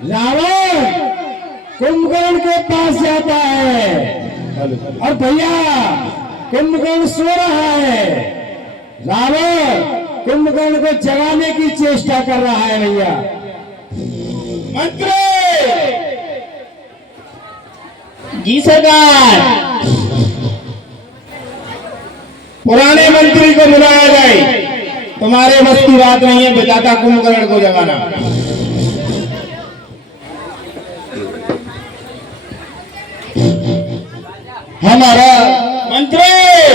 रावण कुंभकर्ण के पास जाता है और भैया कुंभकर्ण सो रहा है। रावण कुंभकर्ण को जगाने की चेष्टा कर रहा है। भैया मंत्री जी सरकार, पुराने मंत्री को बुलाया जाए। तुम्हारे बस की बात नहीं है विधाता कुंभकर्ण को जगाना। हमारा मंत्री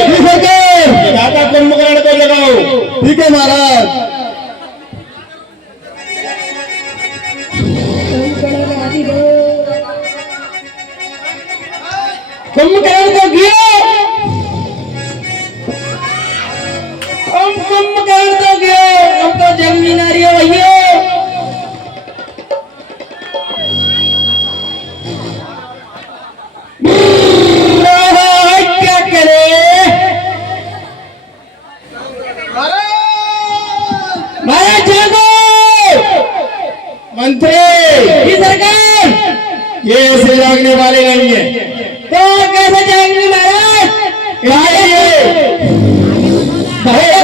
विधाता कुंभकर्ण को जगाओ। ठीक है महाराज। कुंभकर्ण को गिरो। कुंभकर्ण को गिरो। हम तो जंगली नारी हो भैया। क्या करे महाराज जागो। मंत्री जी सरकार, ये ऐसे जागने वाले नहीं है। तो कैसे जाएंगे महाराज?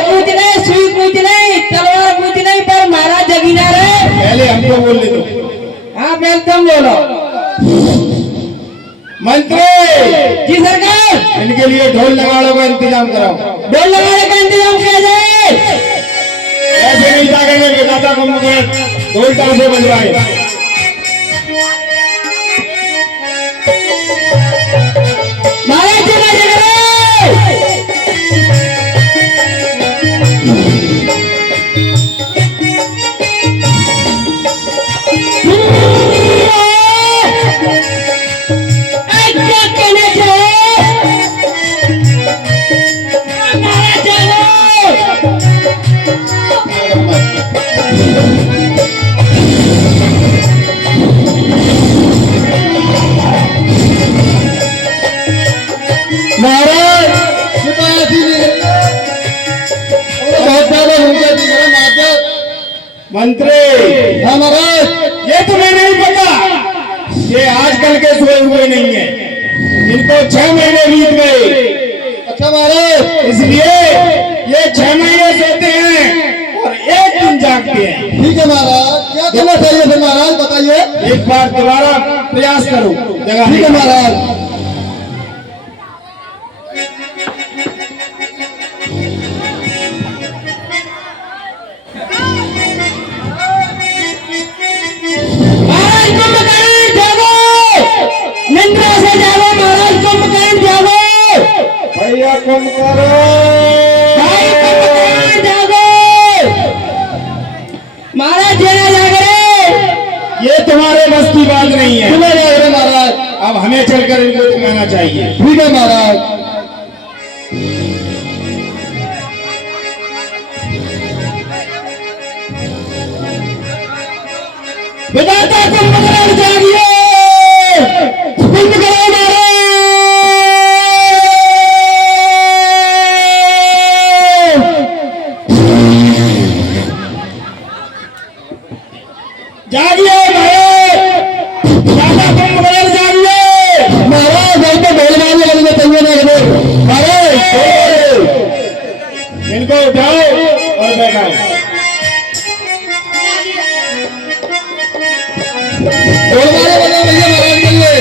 पूछ नहीं, सुई पूछ नहीं, तलवार पूछ नहीं, पर महाराज जगी ना रहे। पहले हमको बोलने दो। हाँ एकदम बोलो। मंत्री जी सरकार, इनके लिए ढोल नगाड़ों का इंतजाम कराओ। ढोल नगाड़े का इंतजाम किया जाए। ऐसे नहीं जागेंगे विधाता कुंभकर्ण, ढोल ताल से बजवाए। मंत्री महाराज, ये तुम्हें नहीं पता, ये आजकल के सोए हुए नहीं है। इनको 6 महीने बीत गए। अच्छा महाराज, इसलिए ये 6 महीने सोते हैं और 1 दिन जागते हैं। ठीक है महाराज, क्या करना चाहिए फिर महाराज बताइए। एक बार दोबारा प्रयास करो जगह। ठीक है महाराज। निंद्रा से जाओ महाराज, कुंभकर्ण जाओ। भैया कुंभकर्ण जागो। महाराज जेना जाग रहे। ये तुम्हारे बस की बात नहीं है। तुम्हें जाग रहे महाराज। अब हमें चलकर इनको जगाना चाहिए। ठीक है महाराज। विधाता कुंभकर्ण जागिए। जागिए भाई, दादा कुंभकर्ण जागिए। महाराज हम तो ढोल लगने चाहिए ना महाराज। इनको उठाओ और बैठाओ। ढोल बजा भैया महाराज के लिए।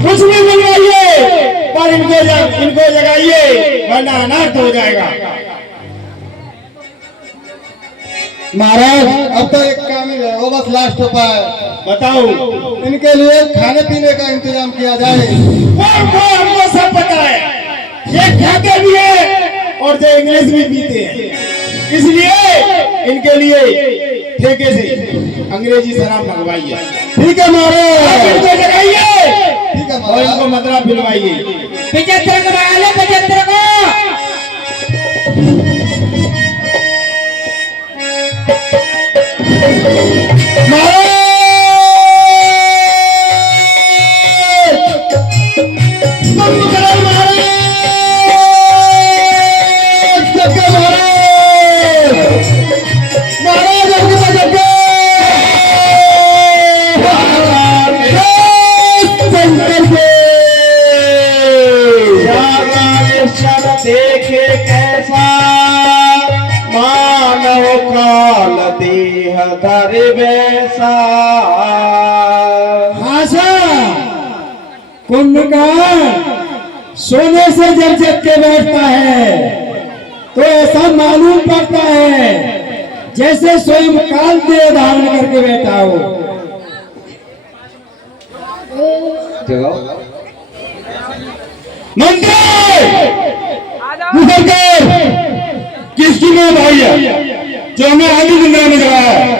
कुछ भी बनवाइए पर इनको जगाइए वरना अनर्थ हो जाएगा। महाराज अब तो एक काम ही है, वो बस लास्ट उपाय बताओ। इनके लिए खाने पीने का इंतजाम किया जाए। वो हमको सब पता है, ये खाते भी है और जो इंग्लिश भी पीते हैं, इसलिए इनके लिए ठेके से अंग्रेजी शराब मंगवाइए। ठीक है महाराज, इनको जगाइए ठीक है और महाराज। इनको मदरा पिलवाइए। 75 को बना लो, 75 को। देखे कैसा मानव काल देह धर वैसा। आशा कुंभकर्ण सोने से जब जग के बैठता है तो ऐसा मालूम पड़ता है जैसे स्वयं काल देह धारण करके बैठा हो। मंत्री किसकी मौत आई है जो हमें आदि निंदा में कराया है?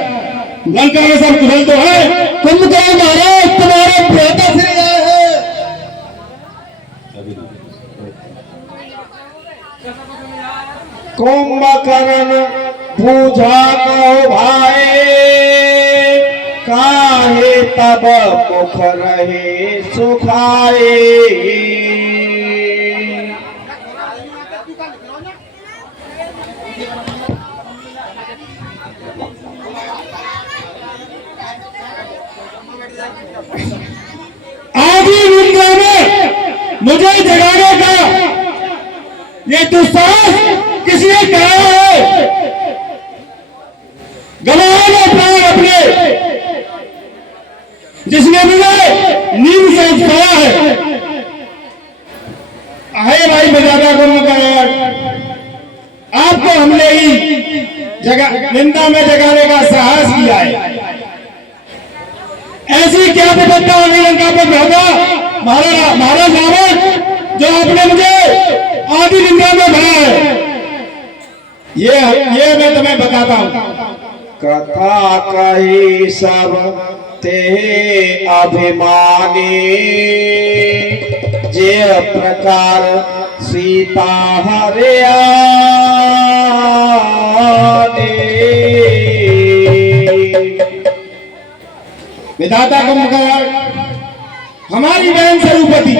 लंका में सब कुशल तो है। कुंभकर्ण महाराज तुम्हारे भ्राता श्री आए हैं। कुंभकर्ण पूजा को भाई काहे तब मुख रहे सुखाए। आदि निंदा में मुझे जगाने का ये दुस्साहस किसने कहा है? गवाह प्राण अपने जिसने मुझे नींद से उठाया है। आहे भाई बजाता कुंभकर्ण, आपको हमने ही निंदा में जगाने का साहस किया है। ऐसी क्या विपत्ता होगी लंका पर भ्राता महाराज रावण जो आपने मुझे आदि निंदा में भरा है? ये मैं तुम्हें बताता हूं। कथा कही सब ते अभिमानी जे प्रकार सीता हरिया विधाता कुंभकर्ण हमारी बहन सरूपति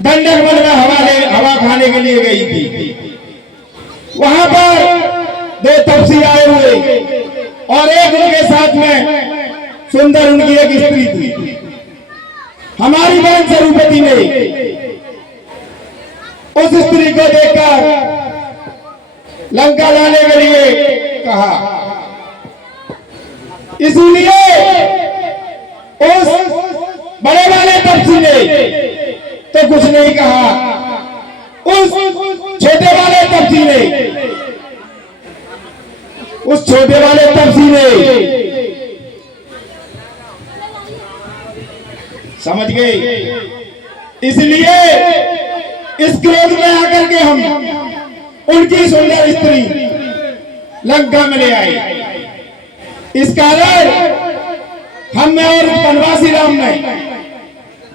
दंडक वन में हवा खाने के लिए गई थी। वहां पर दो तपसी आए हुए और एक उनके साथ में सुंदर उनकी एक स्त्री थी। हमारी बहन सरूपति ने उस स्त्री को देखकर लंका लाने के लिए कहा, इसलिए उस बड़े वाले तपसी ने तो कुछ नहीं कहा, उस छोटे वाले तपसी ने समझ गए। इसलिए इस क्रोध में आकर के हम उनकी सुंदर स्त्री लंका में ले आए। इस कारण हम में और वनवासी राम में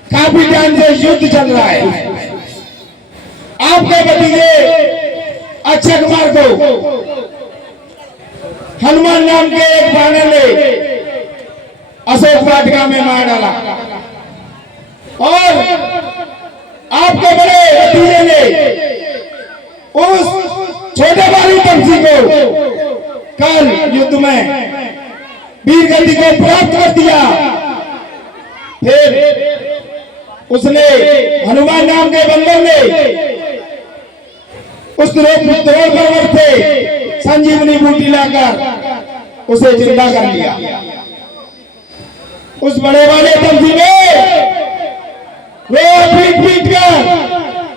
काफी टाइम से युद्ध चल रहा है। आपके भतीजे अक्षय कुमार को हनुमान नाम के एक बानर ने अशोक वाटिका में मार डाला और आपके बड़े भतीजे ने उस छोटे वाली तपसी को कल युद्ध में वीर गति को प्राप्त कर दिया। फिर उसने हनुमान नाम के बंदर ने उस द्रोण पर्वत से संजीवनी बूटी लाकर उसे जिंदा कर लिया। उस बड़े वाले तपसी ने वो पीट कर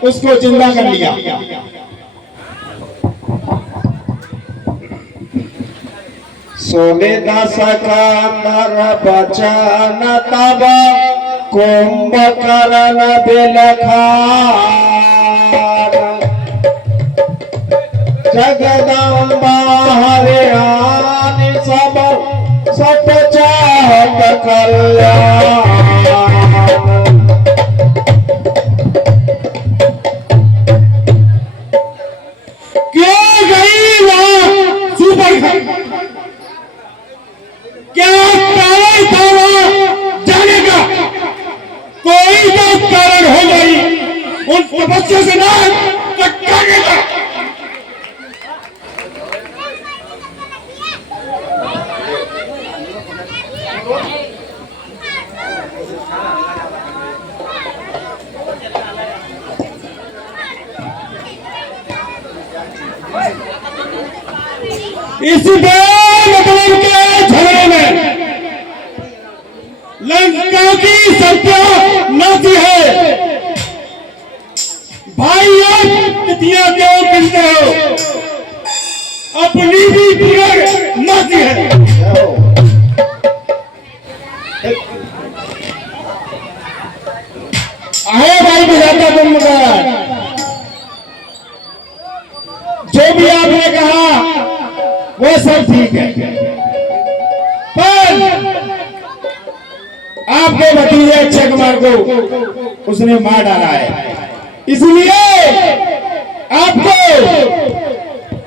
उसको जिंदा कर लिया। सोलेदा सकंदर बचन तब कुंभकर्ण बिलखान जगदम्बा हरियाणी सब सत चाहत कल्याण क्या गई वहां सुपर क्या कारण था वहां जाने का? कोई तो कारण हो गई उन तपस्या से ना कटकाने का। इस मतलब के झगड़े में लंका की संख्या नाती है। भाइयों कितियां क्यों गिनते हो? अपनी भी बिगड़ नाती है। आए भाई बजाता कुंभकर्ण, जो भी आपने कहा वो सब ठीक है, पर आपके भतीजे अक्षय कुमार को उसने मार डाला है, इसलिए आपको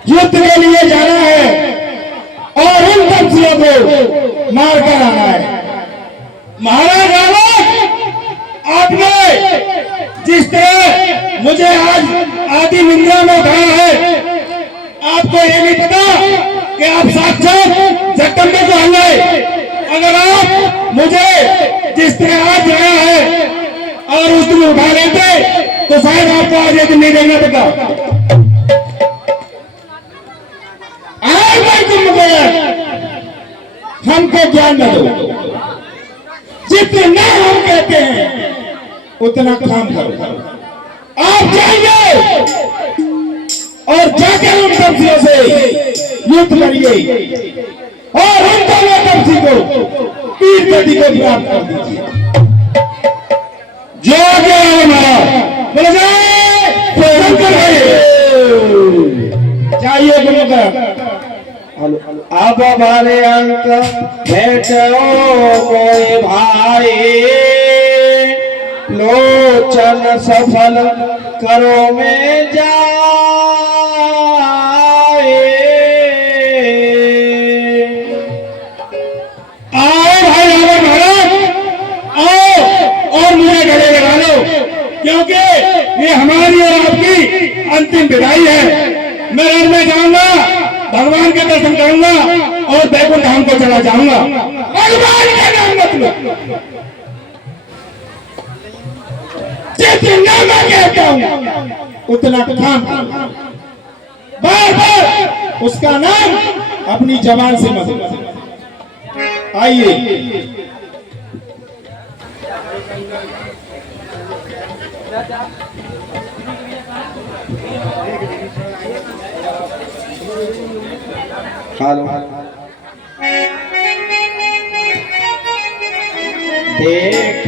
युद्ध के लिए जाना है और उन तपस्वियों को मार कर आना है। महाराज रावण, आपने जिस तरह मुझे आज आदि निंदा में उठाया है, आपको ये नहीं पता कि आप साक्षात जगदम्बे को हल्ले। अगर आप मुझे जिस तरह आज आया है और उस दिन उठा लेते तो शायद आपको आज एक दिन नहीं देना पड़ता। हमको ज्ञान न दो, जितना हम कहते हैं उतना काम करो। आप जाइए और जाकर उन तपस्वियों से युद्ध करिए और उन दोनों तपस्वी को पीर गति को प्राप्त कर दीजिए। जो आगे हमारा बोले जाइए कुंभकर्ण। अब हमारे अंक भेटो कोई भाई लोचन सफल करो में जाए। आओ भाई रावण महाराज, आओ और मुझे गले लगा लो, क्योंकि ये हमारी और आपकी अंतिम विदाई है। मैं रण में जाऊंगा, भगवान के दर्शन करूंगा और बैकुंठ धाम को चला जाऊंगा। भगवान का नाम मत लो, जितना मैं कहता हूं उतना काम बार बार उसका नाम अपनी जबान से मत लो। आइए हेलो देख